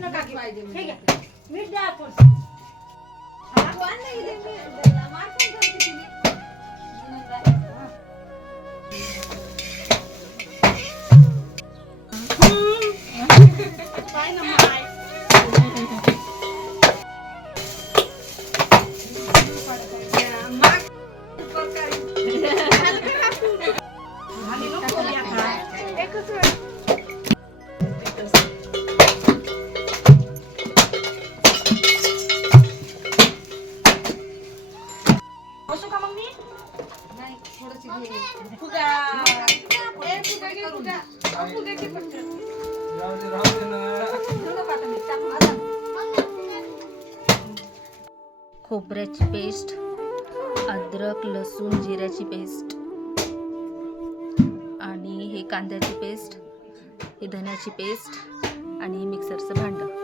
नका घेऊ. हे घ्या. मीठ द्या आपण. काय ना माय. बसू का मग मी? नाही थोडंशी घे. फुगा. खोबऱ्याची पेस्ट, अद्रक लसूण जिऱ्याची पेस्ट आणि हे कांद्याची पेस्ट, हे धन्याची पेस्ट आणि मिक्सरचं भांडं.